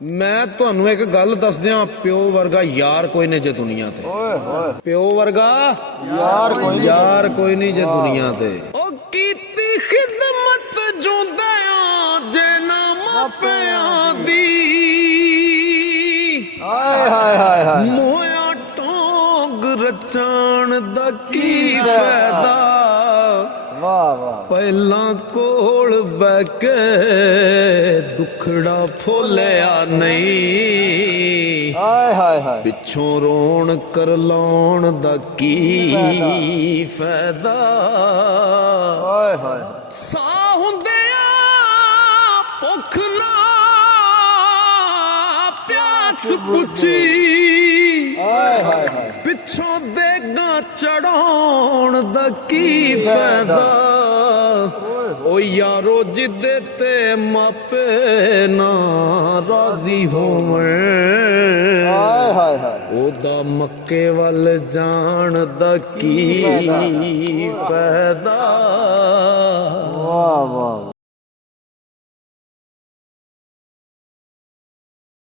ਮੈਂ ਤੁਹਾਨੂੰ ਇੱਕ ਗੱਲ ਦੱਸ ਦਿਆਂ, ਪਿਓ ਵਰਗਾ ਯਾਰ ਕੋਈ ਨਹੀਂ ਜੇ ਦੁਨੀਆ ਤੇ। ਓਏ ਹੋਏ ਪਿਓ ਵਰਗਾ ਯਾਰ ਕੋਈ ਨਹੀਂ ਜੇ ਦੁਨੀਆ ਤੇ। ਉਹ ਕੀਤੀ ਖਿਦਮਤ ਜੁੰਦਿਆਂ ਜੇ ਨਾ ਮਾਪਿਆਂ ਦੀ, ਹਾਏ ਹਾਏ ਹਾਏ ਹਾਏ ਮੋਇਆ ਟੋਂਗ ਰਚਣ ਦਾ ਕੀ ਫਾਇਦਾ। ਵਾਹ ਵਾਹ ਪਹਿਲਾਂ ਕੋਲ ਬਹਿ ਕੇ ਦੁਖੜਾ ਫੋਲਿਆ ਨਹੀਂ, ਹਾਏ ਹਾਏ ਹਾਏ ਪਿੱਛੋਂ ਰੋਣ ਕਰ ਲਾਉਣ ਦਾ ਕੀ ਫਾਇਦਾ। ਹਾਏ ਹਾਏ ਸਾਹ ਹੁੰਦਿਆਂ ਭੁੱਖ ਨਾ ਪਿਆਸ ਪੁੱਛੀ, ਹਾਏ ਹਾਏ ਹਾਏ ਪਿੱਛੋਂ ਦੇਗਾ ਚੜਾਉਣ ਦਾ ਕੀ ਫਾਇਦਾ। ਓ ਯਾਰੋ ਜਿੱਦੇ ਤੇ ਮਾਪੇ ਨਾ ਰਾਜ਼ੀ ਹੋਵਣ, ਹਾਏ ਹਾਏ ਹਾਏ ਉਹਦਾ ਮੱਕੇ ਵੱਲ ਜਾਣ ਦਾ ਕੀ ਫਾਇਦਾ। ਵਾਹ ਵਾਹ